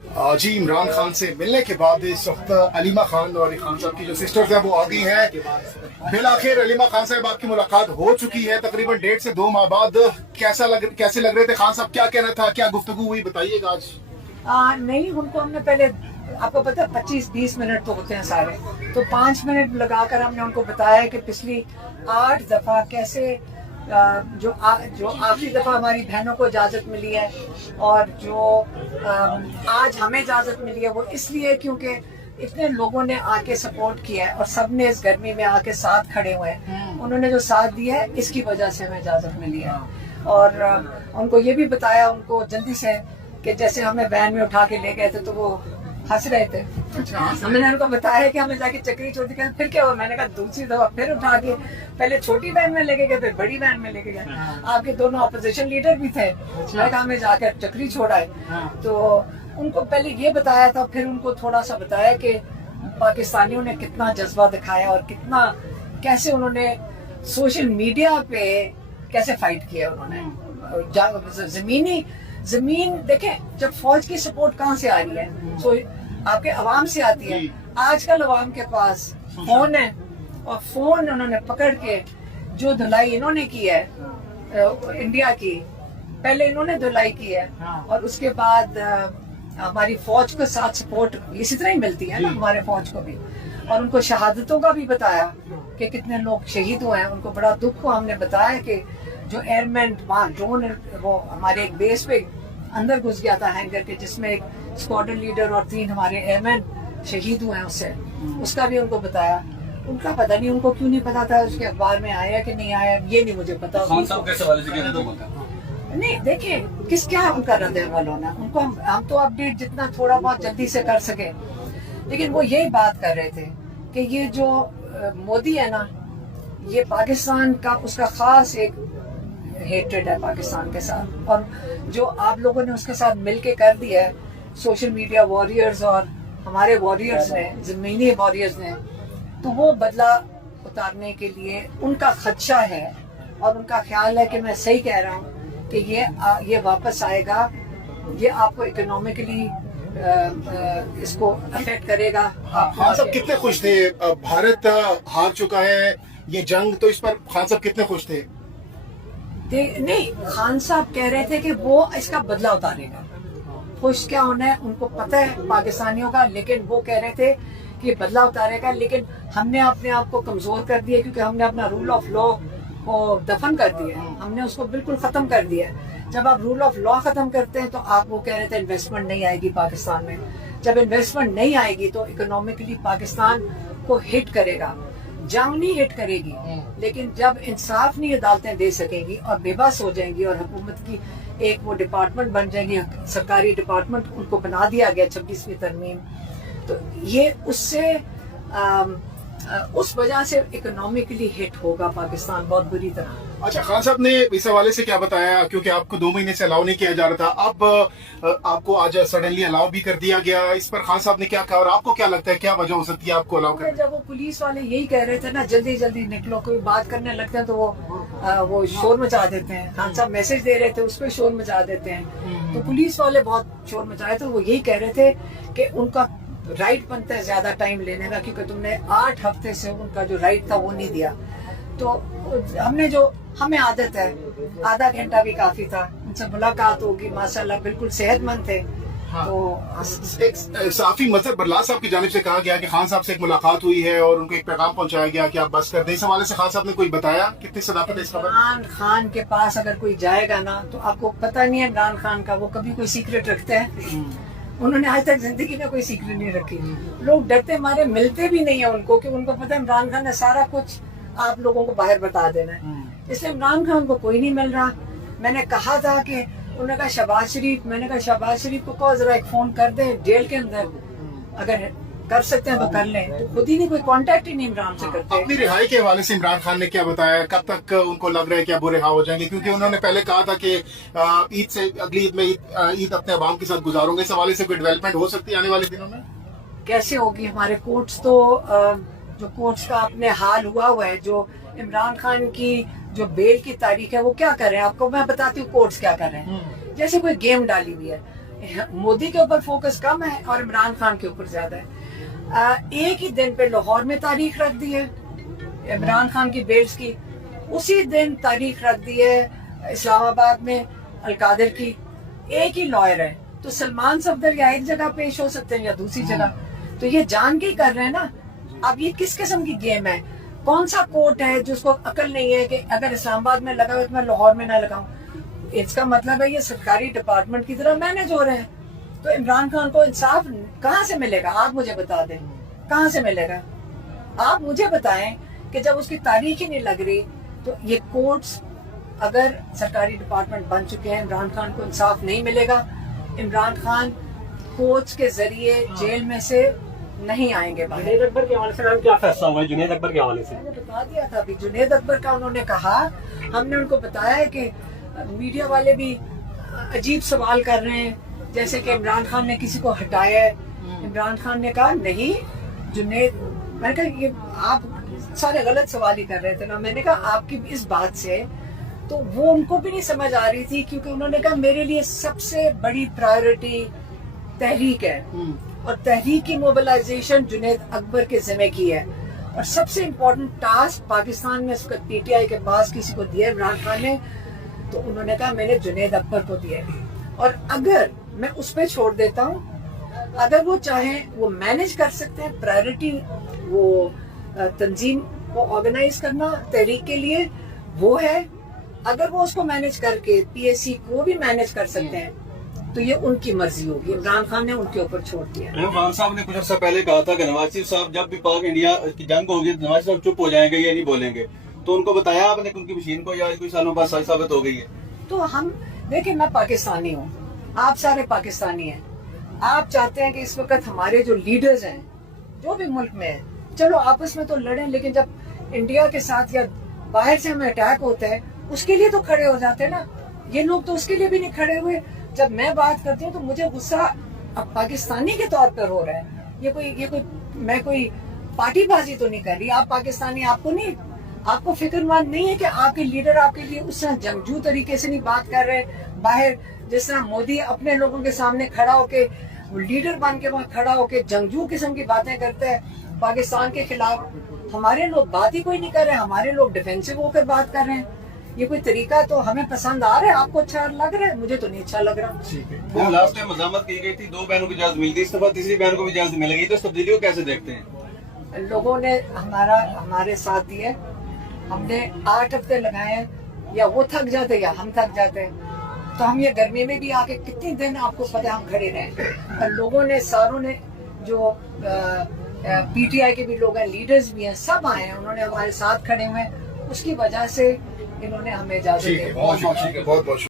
जी इमरान खान से मिलने के बाद इस वक्त अलीमा खान और खान साहब की जो सिस्टर्स हैं वो आ गई हैं। बिल आखिर अलीमा खान साहब आपकी मुलाकात हो चुकी है तकरीबन 1.5 से 2 माह बाद। कैसे लग रहे थे खान साहब, क्या कहना था, क्या गुफ्तगू हुई, बताइएगा आज। नहीं, उनको हमने पहले, आपको पता है 25-20 मिनट तो होते हैं सारे, तो 5 मिनट लगाकर हमने उनको बताया कि पिछली 8 दफ़ा कैसे जो आखिरी दफ़ा हमारी बहनों को इजाज़त मिली है और जो आज हमें इजाज़त मिली है वो इसलिए क्योंकि इतने लोगों ने आके सपोर्ट किया है और सब ने इस गर्मी में आके साथ खड़े हुए हैं। उन्होंने जो साथ दिया है इसकी वजह से हमें इजाज़त मिली है। और उनको ये भी बताया, उनको जल्दी से, कि जैसे हमें वैन में उठा के ले गए थे तो वो हंस रहे थे। हमने उनको बताया कि हमें जाके चक्री छोड़ दी, फिर क्या हुआ, मैंने कहा दूसरी दफा फिर उठा के पहले छोटी वैन में लेके गए फिर बड़ी वैन में लेके गए। आपके दोनों अपोजिशन लीडर भी थे, मैं कहा हमें जाकर चक्री छोड़ा है। तो उनको पहले ये बताया था, फिर उनको थोड़ा सा बताया कि पाकिस्तानियों ने कितना जज्बा दिखाया और कितना कैसे उन्होंने सोशल मीडिया पे कैसे फाइट किया उन्होंने। जमीन देखें, जब फौज की सपोर्ट कहाँ से आ रही है, तो आपके अवाम से आती है। आजकल अवाम के पास फोन है और फोन उन्होंने पकड़ के जो धुलाई इन्होंने की है इंडिया की, पहले इन्होंने धुलाई की है और उसके बाद हमारी फौज के साथ सपोर्ट इसी तरह ही मिलती है ना हमारे फौज को भी। और उनको शहादतों का भी बताया कि कितने लोग शहीद हुए हैं, उनको बड़ा दुख हुआ। हमने बताया कि जो एयरमैन वहाँ ड्रोन वो हमारे एक बेस पे अंदर घुस गया था हैंगर के, जिसमें एक स्क्वाड्रन लीडर और 3 हमारे एयरमैन शहीद हुए हैं उससे, उसका भी उनको बताया। उनका पता नहीं उनको क्यों नहीं पता था, उसके अखबार में आया कि नहीं आया ये नहीं मुझे पता। नहीं देखें किस क्या उनका रद्द-ए-अमल होना, उनको हम तो अपडेट जितना थोड़ा बहुत जल्दी से कर सके। लेकिन वो यही बात कर रहे थे कि ये जो मोदी है ना, ये पाकिस्तान का उसका खास एक हेट्रेड है पाकिस्तान के साथ, और जो आप लोगों ने उसके साथ मिलके कर दिया है, सोशल मीडिया वॉरियर्स और हमारे वॉरियर्स ने, ज़मीनी वॉरियर्स ने, तो वो बदला उतारने के लिए उनका खदशा है और उनका ख्याल है कि मैं सही कह रहा हूँ कि ये वापस आएगा, ये आपको इकोनॉमिकली इसको अफेक्ट करेगा। खान साहब कितने खुश थे, भारत हार चुका है ये जंग, तो इस पर खान साहब कितने खुश थे? नहीं, खान साहब कह रहे थे कि वो इसका बदला उतारेगा। खुश क्या होना है, उनको पता है पाकिस्तानियों का, लेकिन वो कह रहे थे कि बदला उतारेगा। लेकिन हमने अपने आप को कमजोर कर दिया क्योंकि हमने अपना रूल ऑफ लॉ को दफन कर दिया है, हमने उसको बिल्कुल खत्म कर दिया है। जब आप रूल ऑफ लॉ खत्म करते हैं तो आप, वो कह रहे थे इन्वेस्टमेंट नहीं आएगी पाकिस्तान में। जब इन्वेस्टमेंट नहीं आएगी तो इकोनॉमिकली पाकिस्तान को हिट करेगा, जंग नहीं हिट करेगी। लेकिन जब इंसाफ नहीं अदालतें दे सकेंगी और बेबस हो जाएंगी और हुकूमत की एक वो डिपार्टमेंट बन जाएंगी, सरकारी डिपार्टमेंट उनको बना दिया गया 26वीं तरमीम, तो ये उससे उस वजह से इकोनॉमिकली हिट होगा पाकिस्तान बहुत बुरी तरह। अच्छा, खान साहब ने इस हवाले से क्या बताया, क्योंकि आपको 2 महीने से अलाउ नहीं किया जा रहा था, अब आपको आज सडनली अलाउ भी कर दिया गया, इस पर खान साहब ने क्या कहा और आपको क्या लगता है क्या वजह हो सकती है आपको अलाउ करने? जब वो पुलिस वाले यही कह रहे थे ना, जल्दी जल्दी निकलो, कोई बात करने लगते हैं तो वो शोर मचा देते हैं। खान साहब मैसेज दे रहे थे, उस पर शोर मचा देते हैं। तो पुलिस वाले बहुत शोर मचाए, तो वो यही कह रहे थे कि उनका राइट बनता है ज्यादा टाइम लेने का, क्योंकि तुमने 8 हफ्ते से उनका जो राइट था वो नहीं दिया। तो हमें आदत है, आधा घंटा भी काफी था, उनसे मुलाकात होगी, माशाल्लाह बिल्कुल सेहतमंद थे। हाँ। तो एक साफी मजहर बरला साहब की जानिब से कहा गया कि खान साहब से एक मुलाकात हुई है और उनको एक पैगाम पहुंचाया गया कि आप बस कर दें, इस हवाले से खान साहब ने कोई बताया कितनी सदाकत है इस खबर? इमरान खान के पास अगर कोई जाएगा ना, तो आपको पता नहीं है इमरान खान का, वो कभी कोई सीक्रेट रखते हैं? उन्होंने आज तक जिंदगी में कोई सीक्रेट नहीं रखी। लोग डरते मारे मिलते भी नहीं है उनको, कि उनको पता है इमरान खान ने सारा कुछ आप लोगों को बाहर बता देना है। इसलिए इमरान खान को कोई नहीं मिल रहा। मैंने कहा था कि उन्होंने कहा शहबाज शरीफ, मैंने कहा शहबाज शरीफ को कहो जरा एक फोन कर दे जेल के अंदर, अगर कर सकते हैं तो कर लें। तो खुद ही नहीं, कोई कांटेक्ट ही नहीं इमरान से करते। अपनी रिहाई के हवाले से इमरान खान ने क्या बताया, कब तक उनको लग रहा है कि अब वो रिहा हो जाएंगे? क्योंकि उन्होंने पहले कहा था कि ईद से अगली ईद में ईद अपने अवाम के साथ गुजारूंगे, इस हवाले से कोई डेवलपमेंट हो सकती है आने वाले दिनों में? कैसे होगी, हमारे कोर्ट्स तो जो कोर्ट्स का अपने हाल हुआ है, जो इमरान खान की जो बेल की तारीख है वो क्या कर रहे हैं, आपको मैं बताती हूँ कोर्ट्स क्या कर रहे हैं। जैसे कोई गेम डाली हुई है, मोदी के ऊपर फोकस कम है और इमरान खान के ऊपर ज्यादा है। एक ही दिन पे लाहौर में तारीख रख दी है इमरान खान की बेल्स की, उसी दिन तारीख रख दी है इस्लामाबाद में अलकादर की। एक ही लॉयर है, तो सलमान सफदर या एक जगह पेश हो सकते हैं या दूसरी जगह, तो ये जान के ही कर रहे हैं ना। अब ये किस किस्म की गेम है? कौन सा कोर्ट है जिसको अकल नहीं है कि अगर इस्लामाबाद में लगा हुआ तो मैं लाहौर में ना लगाऊं? इसका मतलब है ये सरकारी डिपार्टमेंट की तरह मैनेज हो रहे हैं। तो इमरान खान को इंसाफ कहाँ से मिलेगा? आप मुझे बता दें, कहाँ से मिलेगा? आप मुझे बताएं कि जब उसकी तारीख ही नहीं लग रही, तो ये कोर्ट्स अगर सरकारी डिपार्टमेंट बन चुके हैं, इमरान खान को इंसाफ नहीं मिलेगा। इमरान खान कोर्ट्स के जरिए जेल में से नहीं आएंगे बाहर। जुनैद अकबर के हवाले से नाम क्या फैसला हुआ है? जुनैद अकबर के हवाले से मैंने बता दिया था अभी। जुनैद अकबर का उन्होंने कहा, हमने उनको बताया है कि मीडिया वाले भी अजीब सवाल कर रहे हैं, जैसे कि इमरान खान ने किसी को हटाया है। इमरान खान ने कहा नहीं, जुनैद, मैंने कहा ये आप सारे गलत सवाल ही कर रहे थे ना। मैंने कहा आपकी इस बात से, तो वो उनको भी नहीं समझ आ रही थी, क्योंकि उन्होंने कहा मेरे लिए सबसे बड़ी प्रायोरिटी तहरीक है और तहरीक की मोबिलाइजेशन जुनैद अकबर के जिम्मे की है। और सबसे इम्पोर्टेंट टास्क पाकिस्तान में इसका पीटीआई के पास किसी को दिया इमरान खान ने, तो उन्होंने कहा मैंने जुनैद अकबर को दिया है। और अगर मैं उस पर छोड़ देता हूँ, अगर वो चाहें वो मैनेज कर सकते हैं, प्रायोरिटी वो तंजीम को ऑर्गेनाइज करना तहरीक के लिए वो है। अगर वो उसको मैनेज करके पीएससी को भी मैनेज कर सकते हैं, तो ये उनकी मर्जी होगी। इमरान खान ने उनके ऊपर छोड़ दिया। इमरान साहब ने कुछ अर्सा पहले कहा था कि नवाज शरीफ साहब जब भी पाक इंडिया की जंग होगी तो नवाज साहब चुप हो जाएंगे या नहीं बोलेंगे, तो उनको बताया आपने कि उनकी मशीन को या कुछ सालों बाद सही साबित हो गई है? तो हम देखिए, मैं पाकिस्तानी हूँ, आप सारे पाकिस्तानी हैं। आप चाहते हैं कि इस वक्त हमारे जो लीडर्स हैं जो भी मुल्क में है, चलो आपस में तो लड़ें, लेकिन जब इंडिया के साथ या बाहर से हमें अटैक होता है उसके लिए तो खड़े हो जाते हैं ना। ये लोग तो उसके लिए भी नहीं खड़े हुए। जब मैं बात करती हूँ तो मुझे गुस्सा अब पाकिस्तानी के तौर पर हो रहा है। ये कोई मैं कोई पार्टीबाजी तो नहीं कर रही। आप पाकिस्तानी, आपको फिक्रमंद नहीं है कि आपके लीडर आपके लिए उस तरह जंगजू तरीके से नहीं बात कर रहे। बाहर जिस तरह मोदी अपने लोगों के सामने खड़ा होके, लीडर बन के वहाँ खड़ा होके जंगजू किस्म की बातें करते हैं पाकिस्तान के खिलाफ। हमारे लोग बात ही कोई नहीं कर रहे, हमारे लोग डिफेंसिव होकर बात कर रहे हैं। ये कोई तरीका तो हमें पसंद आ रहा है, आपको अच्छा लग रहा है, मुझे तो नहीं अच्छा लग रहा। लास्ट टाइम मज़ामत की गई थी, 2 बहनों की इजाजत मिलती, इस दफा तीसरी बहन को भी इजाजत मिल गई, तो इस तब्दीली को कैसे देखते हैं? लोगों ने हमारे साथ दिया। हमने 8 हफ्ते लगाए हैं, या वो थक जाते या हम थक जाते। तो हम ये गर्मी में भी आके कितने दिन आपको पता हम खड़े रहे। और लोगों ने, सारों ने, जो पीटीआई के भी लोग हैं, लीडर्स भी हैं, सब आए हैं, उन्होंने हमारे साथ खड़े हुए हैं। उसकी वजह से इन्होंने हमें इजाजत दी। बहुत बहुत